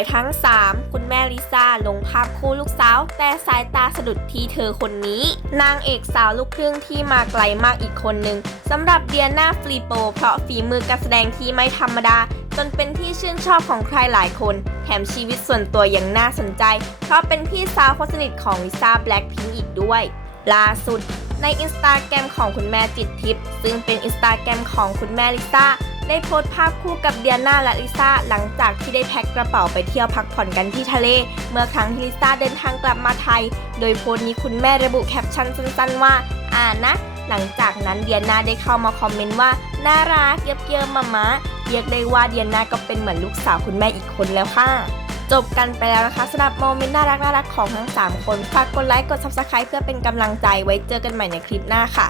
ยทั้ง 3 คุณแม่ลิซ่าลงภาพคู่ลูกสาว แต่สายตาสะดุดที่เธอคนนี้ นางเอกสาวลูกครึ่งที่มาไกลมากอีกคนหนึ่งสำหรับเดียนาฟลีโป เพราะฝีมือการแสดงที่ไม่ธรรมดา จนเป็นที่ชื่นชอบของใครหลายคน แถมชีวิตส่วนตัวยังน่าสนใจ เพราะเป็นพี่สาวคนสนิทของลิซ่าแบล็คพิงอีกด้วยล่าสุดในอินสตาแกรมของคุณแม่จิตทิพย์ซึ่งเป็นอินสตาแกรมของคุณแม่ลิซ่า ได้โพสต์ภาพคู่กับเดียนาและลิซ่าหลังจากที่ได้แพ็คกระเป๋าไปเที่ยวพักผ่อนกันที่ทะเล เมื่อครั้งที่ลิซ่าเดินทางกลับมาไทย โดยโพสต์นี้คุณแม่ระบุแคปชั่นสั้นๆว่าอ่านะ หลังจากนั้นเดียนาได้เข้ามาคอมเมนต์ว่า น่ารักเยิบเยิมมามาเรียกได้ว่าเดียนาก็เป็นเหมือนลูกสาวคุณแม่อีกคนแล้วค่ะจบกันไปแล้วนะคะสำหรับโมเมนต์น่ารักๆของทั้ง 3 คน ฝากกดไลค์ กด subscribe เพื่อเป็นกำลังใจไว้เจอกันใหม่ในคลิปหน้าค่ะ